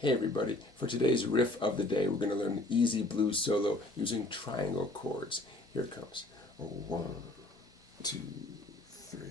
Hey everybody, for today's riff of the day, we're going to learn an easy blues solo using triangle chords. Here it comes. 1, 2, 3.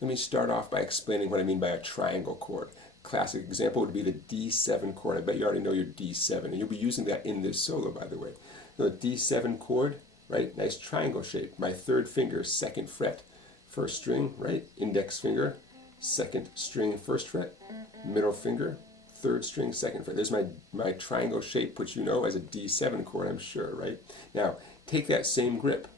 Let me start off by explaining what I mean by a triangle chord. Classic example would be the D7 chord. I bet you already know your D7, and you'll be using that in this solo, by the way. The D7 chord, right? Nice triangle shape. My third finger, second fret, first string, right? Index finger, second string, first fret, middle finger, third string, second fret. There's my triangle shape, which you know as a D7 chord, I'm sure, right? Now, take that same grip.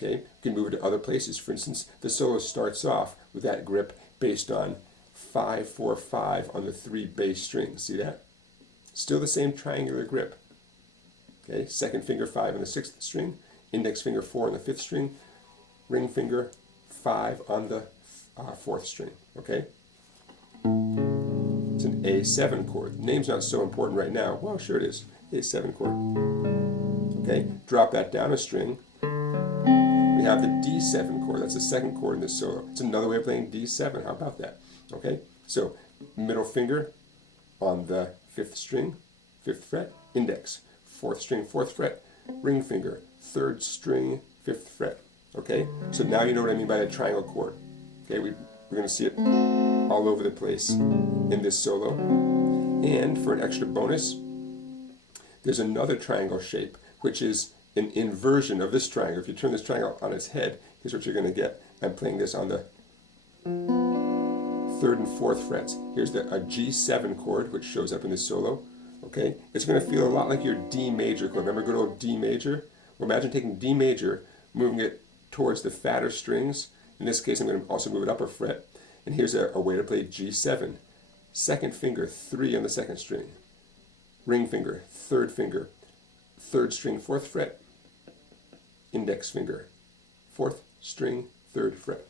Okay, you can move it to other places. For instance, the solo starts off with that grip based on 5, 4, 5 on the 3 bass strings. See that? Still the same triangular grip. Okay, second finger 5 on the 6th string, index finger 4 on the 5th string, ring finger 5 on the 4th string. Okay? It's an A7 chord. The name's not so important right now. Well, sure it is. A7 chord. Okay, drop that down a string. We have the D7 chord. That's the second chord in this solo. It's another way of playing D7. How about that? Okay, so middle finger on the 5th string, 5th fret, index, 4th string, 4th fret, ring finger, 3rd string, 5th fret. Okay, so now you know what I mean by a triangle chord. Okay, we're going to see it all over the place in this solo. And for an extra bonus, there's another triangle shape, which is an inversion of this triangle. If you turn this triangle on its head, here's what you're going to get. I'm playing this on the 3rd and 4th frets. Here's a G7 chord, which shows up in this solo. Okay, it's going to feel a lot like your D major chord. Remember good old D major? Well, imagine taking D major, moving it towards the fatter strings. In this case, I'm going to also move it up a fret. And here's a way to play G7. Second finger, 3 on the 2nd string. Ring finger, 3rd finger, 3rd string, 4th fret, index finger, 4th string, 3rd fret.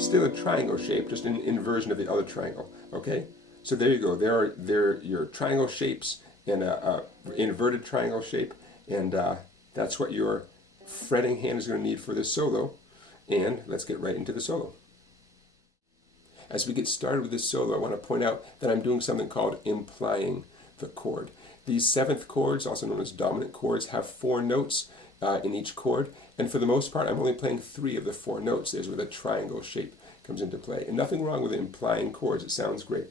Still a triangle shape, just an inversion of the other triangle. Okay, so there you go. There are your triangle shapes and an inverted triangle shape, and that's what your fretting hand is going to need for this solo. And let's get right into the solo. As we get started with this solo, I want to point out that I'm doing something called implying the chord. These 7th chords, also known as dominant chords, have 4 notes in each chord, and for the most part I'm only playing 3 of the 4 notes. There's where the triangle shape comes into play. And nothing wrong with implying chords, it sounds great.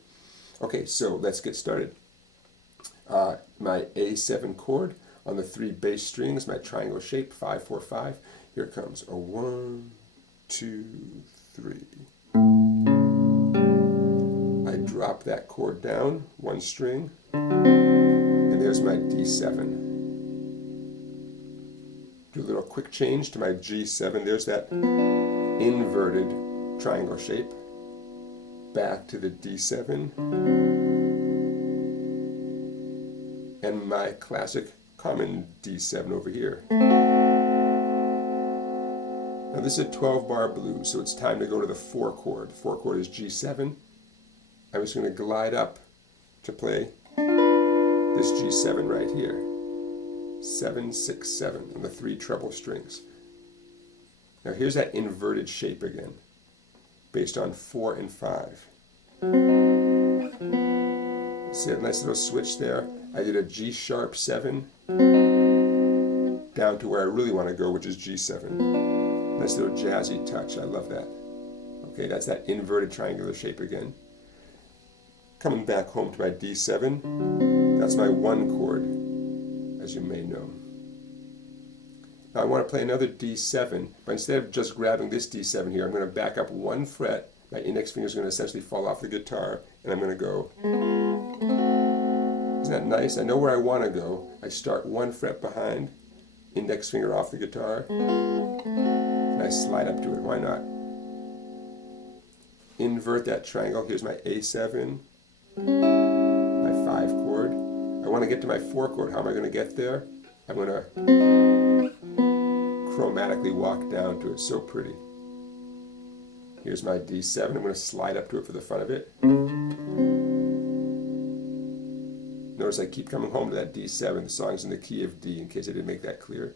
Okay, so let's get started. My A7 chord on the 3 bass strings, my triangle shape, 5, 4, 5. Here it comes. 1, 2, 3. I drop that chord down, 1 string. And there's my D7. Do a little quick change to my G7. There's that inverted triangle shape. Back to the D7. And my classic common D7 over here. Now this is a 12-bar blues, so it's time to go to the 4 chord. The 4 chord is G7. I'm just going to glide up to play this G7 right here. 7, 6, 7 on the 3 treble strings. Now here's that inverted shape again, based on 4 and 5. See a nice little switch there? I did a G sharp 7 down to where I really want to go, which is G7. Nice little jazzy touch. I love that. Okay, that's that inverted triangular shape again. Coming back home to my D7. That's my 1 chord, as you may know. Now I want to play another D7, but instead of just grabbing this D7 here, I'm going to back up one fret. My index finger is going to essentially fall off the guitar, and I'm going to go. Isn't that nice? I know where I want to go. I start one fret behind, index finger off the guitar, and I slide up to it. Why not? Invert that triangle. Here's my A7, my 5 chord. I want to get to my 4 chord. How am I going to get there? I'm going to chromatically walk down to it. So pretty. Here's my D7. I'm going to slide up to it for the fun of it. Notice I keep coming home to that D7. The song's in the key of D, in case I didn't make that clear.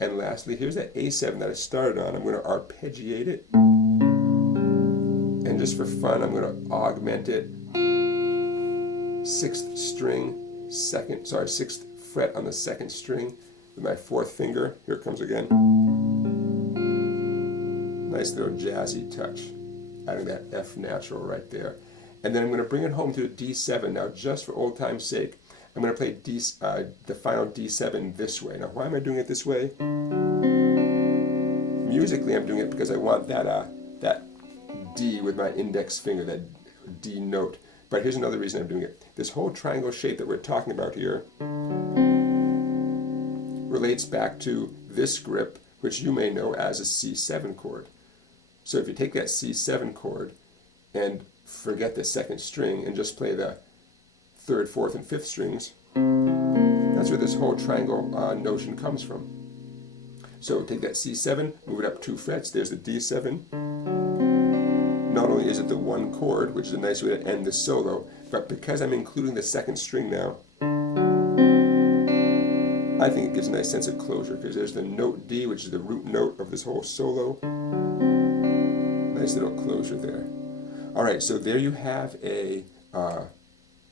And lastly, here's that A7 that I started on. I'm going to arpeggiate it. And just for fun, I'm going to augment it. 6th string, 6th fret on the 2nd string with my 4th finger. Here it comes again. Nice little jazzy touch. Adding that F natural right there. And then I'm going to bring it home to a D7. Now, just for old time's sake, I'm going to play the final D7 this way. Now, why am I doing it this way? Musically, I'm doing it because I want that D with my index finger, that D note. But here's another reason I'm doing it. This whole triangle shape that we're talking about here relates back to this grip, which you may know as a C7 chord. So if you take that C7 chord and forget the 2nd string and just play the 3rd, 4th, and 5th strings, that's where this whole triangle notion comes from. So take that C7, move it up 2 frets, there's the D7. Not only is it the 1 chord, which is a nice way to end the solo, but because I'm including the 2nd string now, I think it gives a nice sense of closure, because there's the note D, which is the root note of this whole solo. Nice little closure there. Alright, so there you have a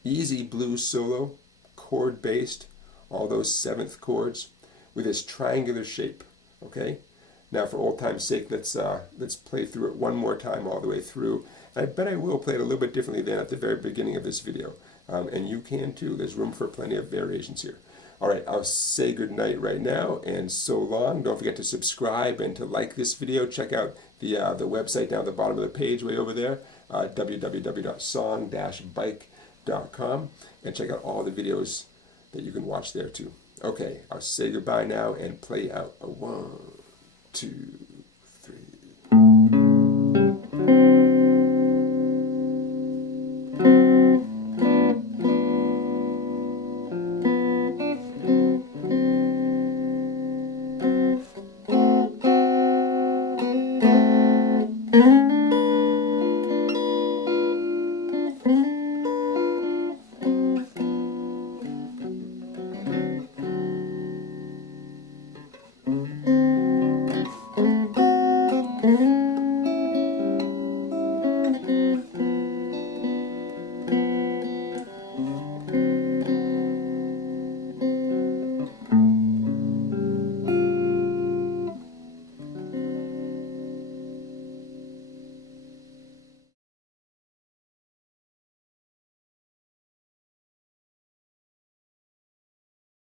easy blues solo, chord-based, all those 7th chords, with this triangular shape. Okay? Now, for old time's sake, let's play through it one more time all the way through. I bet I will play it a little bit differently than at the very beginning of this video. And you can too. There's room for plenty of variations here. Alright, I'll say goodnight right now, and so long. Don't forget to subscribe and to like this video. Check out the website down at the bottom of the page way over there, www.song-bike.com, and check out all the videos that you can watch there too. Okay, I'll say goodbye now and play out a 1, 2.